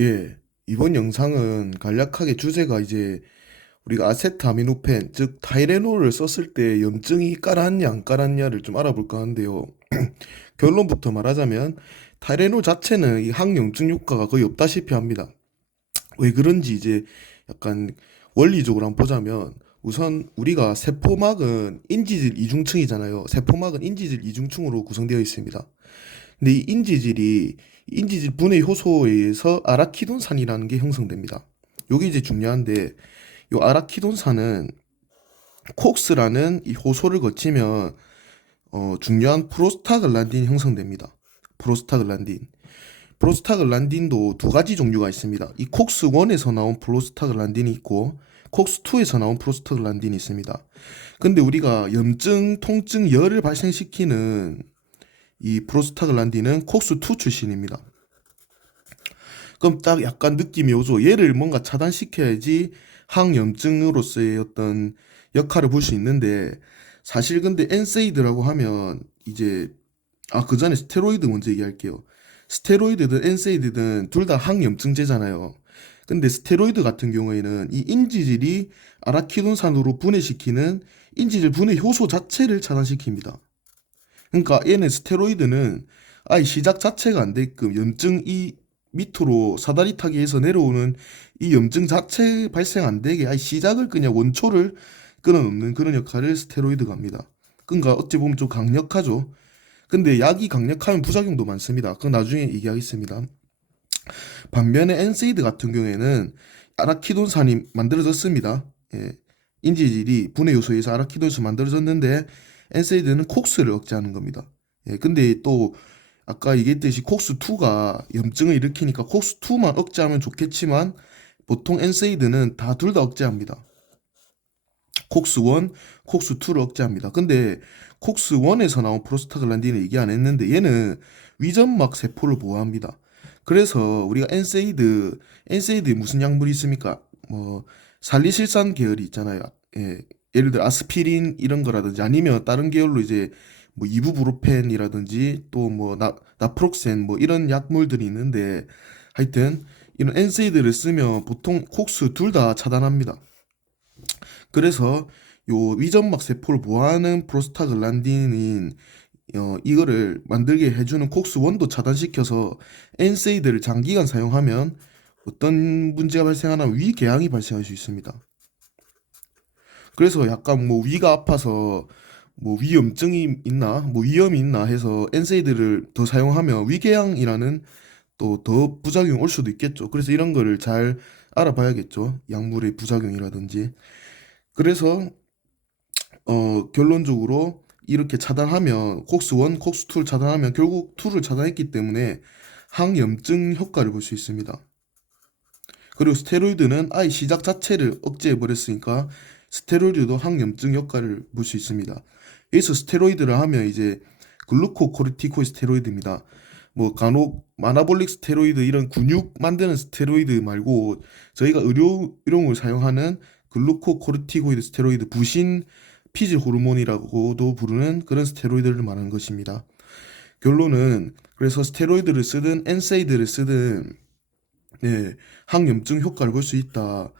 예, 이번 영상은 간략하게 주제가 이제 우리가 아세트아미노펜, 즉 타이레놀을 썼을 때 염증이 깔았냐 안 깔았냐를 좀 알아볼까 하는데요. 결론부터 말하자면 타이레놀 자체는 이 항염증 효과가 거의 없다시피 합니다. 왜 그런지 이제 약간 원리적으로 한번 보자면 우선 우리가 세포막은 인지질 이중층이잖아요. 세포막은 인지질 이중층으로 구성되어 있습니다. 근데 이 인지질 분해 효소에 의해서 아라키돈산이라는 게 형성됩니다. 요게 이제 중요한데 요 아라키돈산은 콕스라는 이 효소를 거치면 중요한 프로스타글란딘이 형성됩니다. 프로스타글란딘. 프로스타글란딘도 두 가지 종류가 있습니다. 이 콕스1에서 나온 프로스타글란딘이 있고 콕스2에서 나온 프로스타글란딘이 있습니다. 근데 우리가 염증, 통증, 열을 발생시키는 이 프로스타글란딘은 콕스2 출신입니다. 그럼 딱 약간 느낌이 오죠. 얘를 뭔가 차단시켜야지 항염증으로서의 어떤 역할을 볼 수 있는데 사실 근데 엔세이드라고 하면 이제 그 전에 스테로이드 먼저 얘기할게요. 스테로이드든 엔세이드든 둘 다 항염증제잖아요. 근데 스테로이드 같은 경우에는 이 인지질이 아라키돈산으로 분해시키는 인지질 분해 효소 자체를 차단시킵니다. 그러니까 얘는 스테로이드는 아예 시작 자체가 안 되게끔 염증 이 밑으로 사다리 타기 해서 내려오는 이 염증 자체 발생 안 되게 아예 시작을 그냥 원초를 끊어놓는 그런 역할을 스테로이드가 합니다. 그러니까 어찌 보면 좀 강력하죠. 근데 약이 강력하면 부작용도 많습니다. 그건 나중에 얘기하겠습니다. 반면에 엔세이드 같은 경우에는 아라키돈산이 만들어졌습니다. 예. 인지질이 분해 요소에서 아라키돈에서 만들어졌는데 엔세이드는 콕스를 억제하는 겁니다. 예. 근데 또 아까 얘기했듯이 콕스2가 염증을 일으키니까 콕스2만 억제하면 좋겠지만 보통 엔세이드는 다 둘 다 억제합니다. 콕스1, 콕스2를 억제합니다. 근데 콕스1에서 나온 프로스타글란딘은 얘기 안 했는데 얘는 위점막 세포를 보호합니다. 그래서 우리가 엔세이드에 무슨 약물이 있습니까? 뭐 살리실산 계열이 있잖아요. 예, 예를 들어 아스피린 이런 거라든지 아니면 다른 계열로 이제 뭐 이부브로펜이라든지 또 뭐 나프록센 뭐 이런 약물들이 있는데 하여튼 이런 엔세이드를 쓰면 보통 콕스 둘 다 차단합니다. 그래서 요 위점막 세포를 보호하는 프로스타글란딘인 이거를 만들게 해주는 콕스1도 차단시켜서 엔세이드를 장기간 사용하면 어떤 문제가 발생하나 위궤양이 발생할 수 있습니다. 그래서 약간 뭐 위가 아파서 뭐 위염증이 있나 뭐 위염이 있나 해서 엔세이드를 더 사용하면 위궤양이라는 또 더 부작용이 올 수도 있겠죠. 그래서 이런 거를 잘 알아봐야겠죠. 약물의 부작용이라든지. 그래서 결론적으로 이렇게 차단하면 콕스1, 콕스2를 차단하면 결국 2를 차단했기 때문에 항염증 효과를 볼 수 있습니다. 그리고 스테로이드는 아예 시작 자체를 억제해 버렸으니까 스테로이드도 항염증 효과를 볼 수 있습니다. 여기서 스테로이드를 하면 이제 글루코코르티코이 스테로이드입니다. 뭐 간혹 마나볼릭 스테로이드 이런 근육 만드는 스테로이드 말고 저희가 의료용을 사용하는 글루코코르티코이드 스테로이드 부신 피질 호르몬이라고도 부르는 그런 스테로이드를 말하는 것입니다. 결론은 그래서 스테로이드를 쓰든 엔세이드를 쓰든 네, 항염증 효과를 볼 수 있다.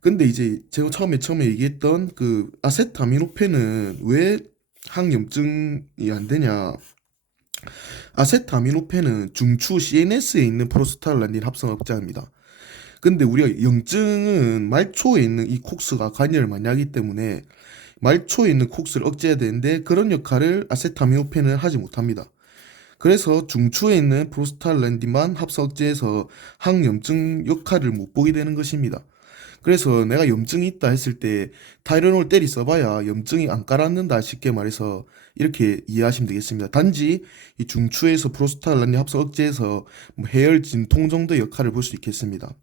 근데 이제 제가 처음에 얘기했던 그 아세타미노펜은 왜 항염증이 안 되냐? 아세타미노펜은 중추 CNS에 있는 프로스타글란딘 합성 억제합니다. 근데 우리가 염증은 말초에 있는 이 콕스가 관여를 많이 하기 때문에 말초에 있는 콕스를 억제해야 되는데 그런 역할을 아세타미노펜은 하지 못합니다. 그래서 중추에 있는 프로스탈란딘만 합성 억제해서 항염증 역할을 못 보게 되는 것입니다. 그래서 내가 염증이 있다 했을 때 타이레놀 때리 써봐야 염증이 안 깔았는다 쉽게 말해서 이렇게 이해하시면 되겠습니다. 단지 이 중추에서 프로스탈란딘 합성 억제해서 뭐 해열 진통 정도의 역할을 볼 수 있겠습니다.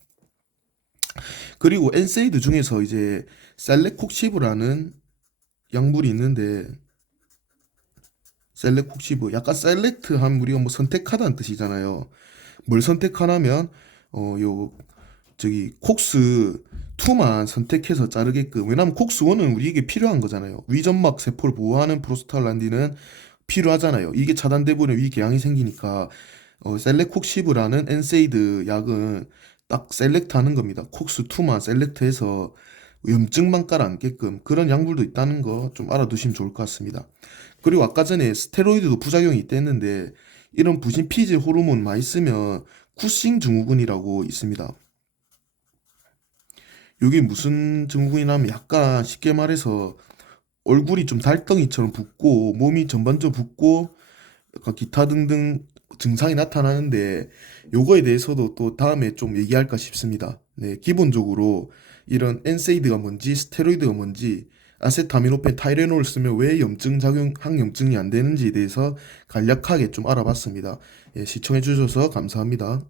그리고 엔세이드 중에서 이제 셀레콕시브라는 약물이 있는데 셀렉콕시브 약간 셀렉트한 우리가 뭐 선택하다는 뜻이잖아요. 뭘 선택하냐면 요 저기 콕스 2만 선택해서 자르게끔 왜냐면 콕스 1은 우리에게 필요한 거잖아요. 위점막 세포를 보호하는 프로스탈란딘은 필요하잖아요. 이게 차단돼 버리면 위궤양이 생기니까 셀렉콕시브라는 엔세이드 약은 딱 셀렉트 하는 겁니다. 콕스2만 셀렉트해서 염증만 깔아앉게끔 그런 약물도 있다는 거 좀 알아두시면 좋을 것 같습니다. 그리고 아까 전에 스테로이드도 부작용이 있댔는데 이런 부신 피질 호르몬 많이 쓰면 쿠싱 증후군이라고 있습니다. 이게 무슨 증후군이냐면 약간 쉽게 말해서 얼굴이 좀 달덩이처럼 붓고 몸이 전반적으로 붓고 약간 기타 등등 증상이 나타나는데 요거에 대해서도 또 다음에 좀 얘기할까 싶습니다. 네, 기본적으로 이런 엔세이드가 뭔지 스테로이드가 뭔지 아세타미노펜 타이레놀 쓰면 왜 염증 작용 항염증이 안 되는지에 대해서 간략하게 좀 알아봤습니다. 예, 시청해 주셔서 감사합니다.